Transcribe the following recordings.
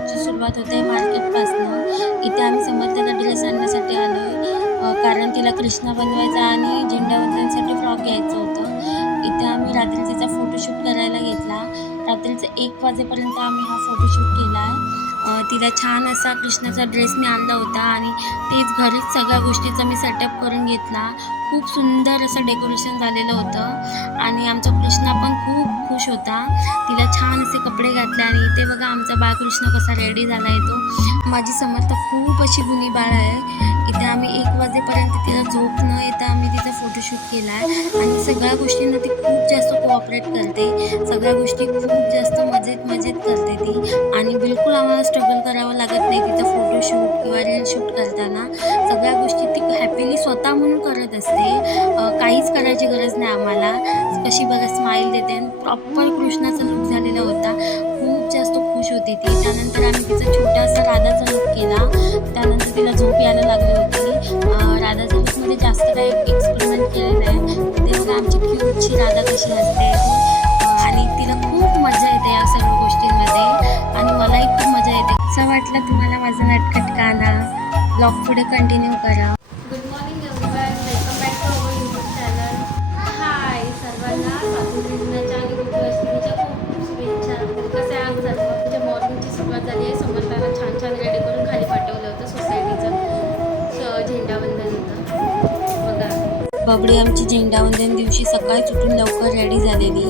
ब्लॉगची सुरुवात होते मार्केटपासनं. इथे आम्ही समर्थाचा ड्रेस आणण्यासाठी आलो आहे कारण तिला कृष्णा बनवायचा आणि झेंडावंदनसाठी फ्रॉक घ्यायचं होतं. इथे आम्ही रात्री तिचा फोटोशूट करायला घेतला. रात्रीचं एक वाजेपर्यंत आम्ही हा फोटोशूट तिला छान असा कृष्णाचा ड्रेस मी आणला होता आणि तेच घरीच सगळ्या गोष्टीचा मी सेटअप करून घेतला. खूप सुंदर असं डेकोरेशन झालेलं होतं आणि आमचा कृष्णा पण खूप खुश होता. तिला छान असे कपडे घातले आणि इथे बघा आमचा बाळकृष्ण कसा रेडी झाला आहे तो. माझी समर्थ खूप अशी गुणी बाळ आहे. इथे आम्ही एक वाजेपर्यंत तिला झोप न येता आम्ही तिचा फोटोशूट केला आहे. आणि सगळ्या गोष्टींना ती खूप जास्त कोऑपरेट करते. सगळ्या गोष्टी खूप जास्त मजेत मजेत करते ती. आणि बिलकुल आम्हाला स्ट्रगल करावं लागत नाही तिचा फोटोशूट किंवा रील शूट करताना. सगळ्या गोष्टी ती हॅपीली स्वतः म्हणून करत असते. काहीच करायची गरज नाही आम्हाला. कशी बघा स्माईल देते. आणि प्रॉपर कृष्णाचा लुक झालेला होता. खूप खुश होती ती. त्यानंतर आम्ही तिचा छोटासा राधाचा लुक केला. त्यानंतर तिला झोप यायला लागली होती. अं, राधाच्या लुकमध्ये जास्त काही एक्सपेरिमेंट केलेलं आहे ते बघा आमची क्यूटची राधा कशी असते आणि तिला खूप मजा येते या सर्व गोष्टींमध्ये. आणि मलाही खूप मजा येते. असं वाटलं तुम्हाला माझं नटकट गाणं? ब्लॉग पुढे कंटिन्यू करा. बबडी आमची झेंडावंदन दिवशी सकाळी उठून लवकर रेडी झालेली.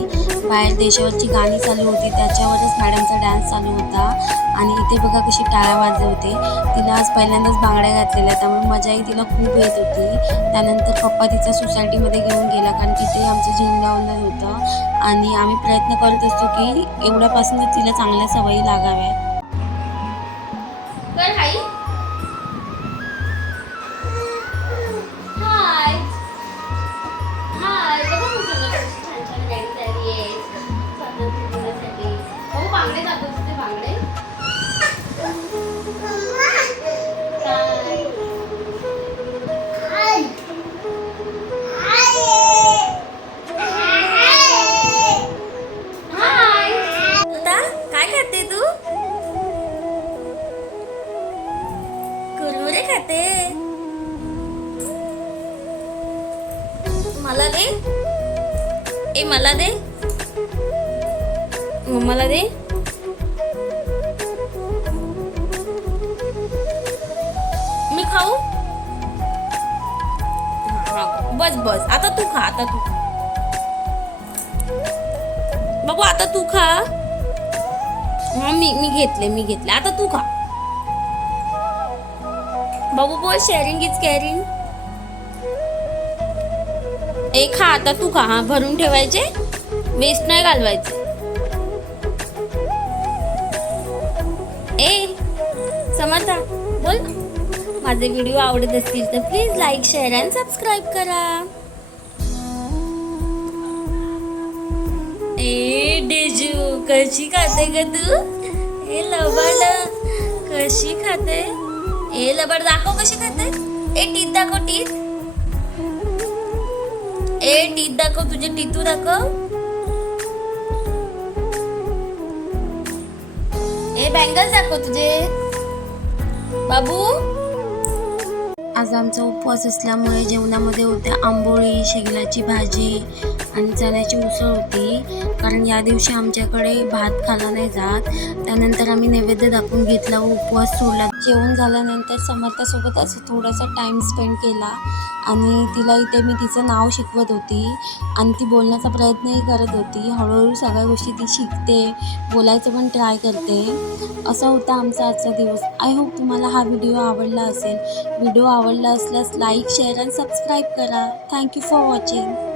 बाहेर देशावरची गाणी चालू होती त्याच्यावरच मॅडमचा डान्स चालू होता. आणि इथे बघा कशी टाळ्या वाजवते तिला आज पहिल्यांदाच बांगड्या घातलेल्या त्यामुळे मजाही तिला खूप येत होती. त्यानंतर पप्पा तिचा सोसायटीमध्ये घेऊन गेला कारण तिथे आमचं झेंडावंदन होतं. आणि आम्ही प्रयत्न करत असतो की एवढ्यापासूनच तिला चांगल्या सवयी लागाव्यात. बांगडे. बांगडे काय खाते खाते. मला दे. ए मला दे. हो, मम्माला दे. बस. आता तू खा आता तू. खा. बाबू आता तू खा. हा मी मी घेतले मी घेतले. आता तू खा. बाबू बोल शेअरिंग इज कॅरिंग ए खा आता तू खा. हा भरून ठेवायचे. वेस्ट नाही घालवायचे. ए समजा बोल ना. माझे व्हिडिओ आवडत असतील तर please like share and subscribe करा. ए डेजू कशी खाते ग तू? ए लबाड कशी खाते? ए लबाड दाखव कशी खाते? ए टीत दाखव टीत. ए टीत दाखव तुझे टितू दाखव. ए बँगल दाखव तुझे. बाबू आज आमचा उपवास असल्यामुळे जेवणामध्ये होत्या आंबोळी शेगलाची भाजी आणि चण्याची उसळ होती. कारण या दिवशी आमच्याकडे भात खाला नाही जात. त्यानंतर आम्ही नैवेद्य दाखवून घेतला व उपवास सोडला जेवण झाल्यानंतर समर्थासोबत असं थोडासा टाईम स्पेंड केला. आणि तिला इथे मी तिचं नाव शिकवत होती. आणि ती बोलण्याचा प्रयत्नही करत होती. हळूहळू सगळ्या गोष्टी ती शिकते बोलायचं पण ट्राय करते. असा होता आमचा आजचा दिवस. आय होप तुम्हाला हा व्हिडिओ आवडला असेल. व्हिडिओ आवडला असल्यास लाईक शेअर आणि सबस्क्राईब करा. Thank you for watching